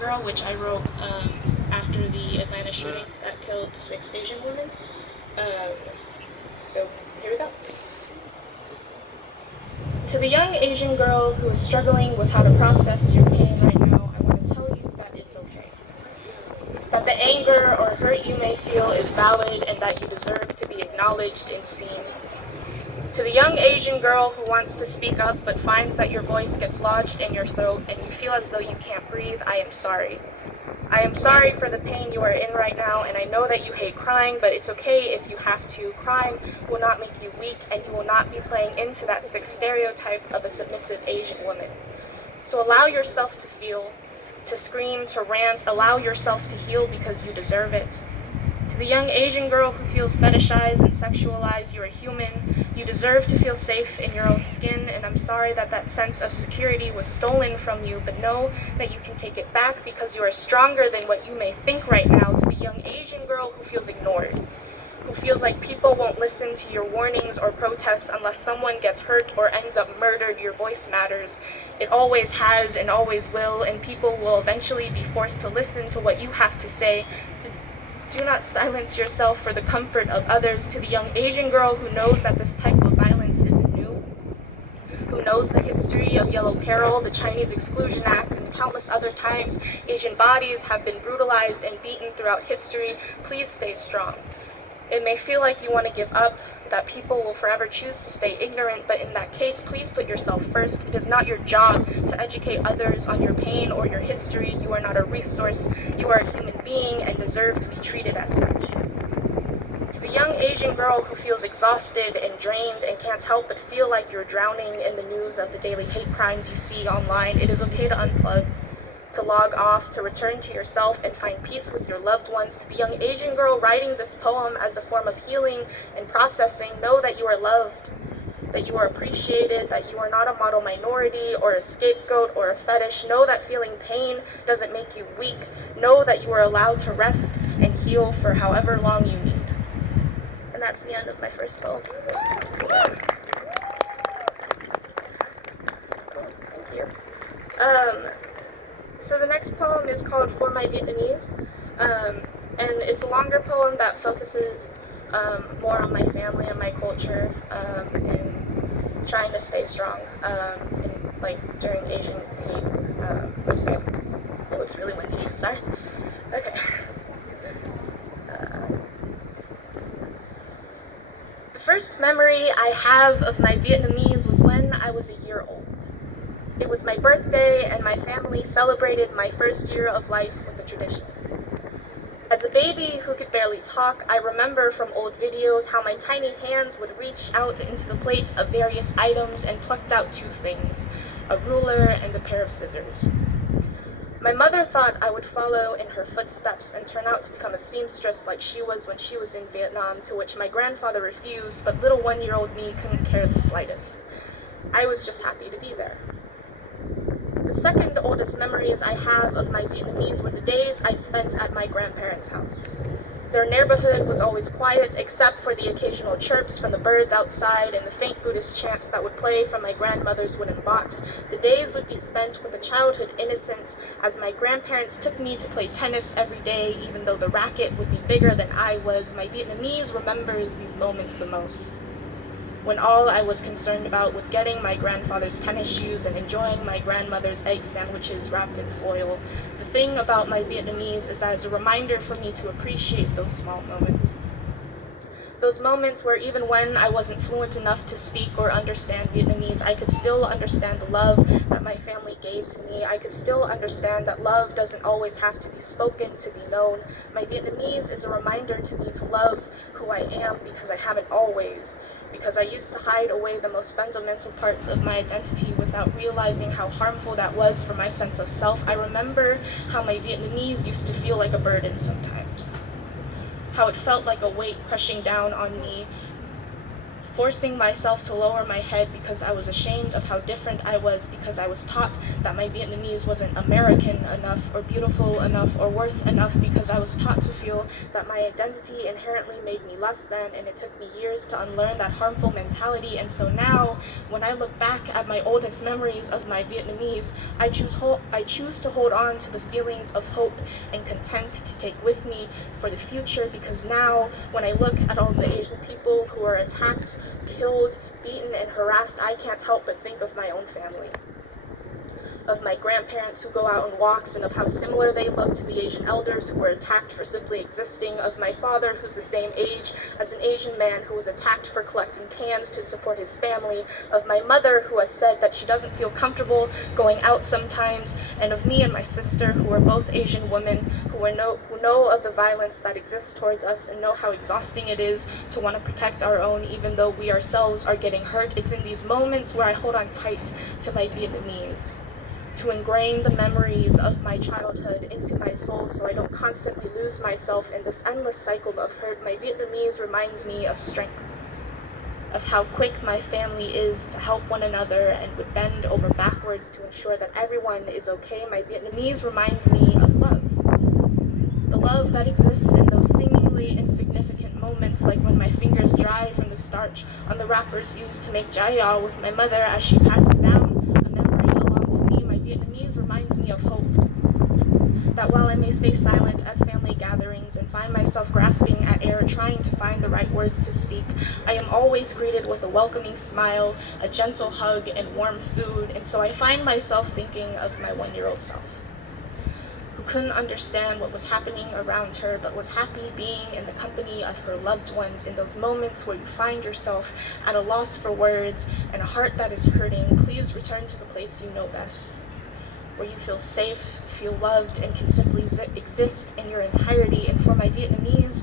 Girl, which I wrote after the Atlanta shooting that killed 6 Asian women. Um, so here we go. To the young Asian girl who is struggling with how to process your pain right now, I want to tell you that it's okay. That the anger or hurt you may feel is valid and that you deserve to be acknowledged and seen. To the young Asian girl who wants to speak up but finds that your voice gets lodged in your throat and you feel as though you can't breathe, I am sorry. I am sorry for the pain you are in right now, and I know that you hate crying, but it's okay if you have to. Crying will not make you weak, and you will not be playing into that sick stereotype of a submissive Asian woman. So allow yourself to feel, to scream, to rant, allow yourself to heal because you deserve it. To the young Asian girl who feels fetishized and sexualized, you are human. You deserve to feel safe in your own skin, and I'm sorry that that sense of security was stolen from you, but know that you can take it back because you are stronger than what you may think right now. To the young Asian girl who feels ignored, who feels like people won't listen to your warnings or protests unless someone gets hurt or ends up murdered, your voice matters. It always has and always will, and people will eventually be forced to listen to what you have to say. So do not silence yourself for the comfort of others. To the young Asian girl who knows that this type of violence isn't new, who knows the history of Yellow Peril, the Chinese Exclusion Act, and countless other times Asian bodies have been brutalized and beaten throughout history, please stay strong. It may feel like you want to give up, that people will forever choose to stay ignorant, but in that case, please put yourself first. It is not your job to educate others on your pain or your history. You are not a resource. You are a human being and deserve to be treated as such. To the young Asian girl who feels exhausted and drained and can't help but feel like you're drowning in the news of the daily hate crimes you see online, it is okay to unplug, to log off, to return to yourself and find peace with your loved ones. To the young Asian girl writing this poem as a form of healing and processing, know that you are loved, that you are appreciated, that you are not a model minority or a scapegoat or a fetish. Know that feeling pain doesn't make you weak. Know that you are allowed to rest and heal for however long you need. And that's the end of my first poem. Thank you. So the next poem is called For My Vietnamese, and it's a longer poem that focuses more on my family and my culture, and trying to stay strong during Asian hate. Oh, it's really windy. Sorry. Okay. The first memory I have of my Vietnamese was when I was a year old. It was my birthday, and my family celebrated my first year of life with a tradition. As a baby who could barely talk, I remember from old videos how my tiny hands would reach out into the plates of various items and plucked out 2 things, a ruler and a pair of scissors. My mother thought I would follow in her footsteps and turn out to become a seamstress like she was when she was in Vietnam, to which my grandfather refused, but little 1-year-old me couldn't care the slightest. I was just happy to be there. The second oldest memories I have of my Vietnamese were the days I spent at my grandparents' house. Their neighborhood was always quiet except for the occasional chirps from the birds outside and the faint Buddhist chants that would play from my grandmother's wooden box. The days would be spent with a childhood innocence as my grandparents took me to play tennis every day, even though the racket would be bigger than I was. My Vietnamese remembers these moments the most, when all I was concerned about was getting my grandfather's tennis shoes and enjoying my grandmother's egg sandwiches wrapped in foil. The thing about my Vietnamese is that it's a reminder for me to appreciate those small moments. Those moments where even when I wasn't fluent enough to speak or understand Vietnamese, I could still understand the love that my family gave to me. I could still understand that love doesn't always have to be spoken to be known. My Vietnamese is a reminder to me to love who I am because I haven't always. Because I used to hide away the most fundamental parts of my identity without realizing how harmful that was for my sense of self. I remember how my Vietnamese used to feel like a burden sometimes. How it felt like a weight crushing down on me. forcing myself to lower my head because I was ashamed of how different I was, because I was taught that my Vietnamese wasn't American enough or beautiful enough or worth enough, because I was taught to feel that my identity inherently made me less than, and it took me years to unlearn that harmful mentality. And so now, when I look back at my oldest memories of my Vietnamese, I choose to hold on to the feelings of hope and content to take with me for the future, because now, when I look at all the Asian people who are attacked, killed, beaten, and harassed, I can't help but think of my own family, of my grandparents who go out on walks, and of how similar they look to the Asian elders who were attacked for simply existing, of my father who's the same age as an Asian man who was attacked for collecting cans to support his family, of my mother who has said that she doesn't feel comfortable going out sometimes, and of me and my sister who are both Asian women who know of the violence that exists towards us and know how exhausting it is to want to protect our own even though we ourselves are getting hurt. It's in these moments where I hold on tight to my Vietnamese, to ingrain the memories of my childhood into my soul so I don't constantly lose myself in this endless cycle of hurt. My Vietnamese reminds me of strength, of how quick my family is to help one another and would bend over backwards to ensure that everyone is okay. My Vietnamese reminds me of love, the love that exists in those seemingly insignificant moments, like when my fingers dry from the starch on the wrappers used to make jaya with my mother as she passes down Vietnamese reminds me of hope, that while I may stay silent at family gatherings and find myself grasping at air trying to find the right words to speak, I am always greeted with a welcoming smile, a gentle hug, and warm food. And so I find myself thinking of my 1-year-old self, who couldn't understand what was happening around her, but was happy being in the company of her loved ones. In those moments where you find yourself at a loss for words and a heart that is hurting, please return to the place you know best, where you feel safe, feel loved, and can simply exist in your entirety. And for my Vietnamese,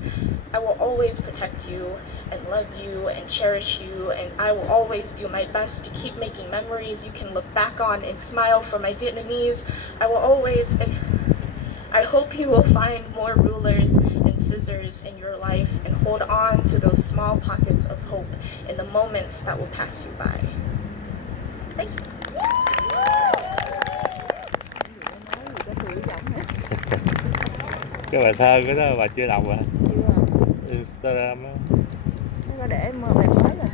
I will always protect you and love you and cherish you, and I will always do my best to keep making memories you can look back on and smile. For my Vietnamese, I hope you will find more rulers and scissors in your life and hold on to those small pockets of hope in the moments that will pass you by. Thank you. Cái bài thơ của đó bà chưa đọc hả? Chưa. Instagram á. Nó để em bài mới rồi.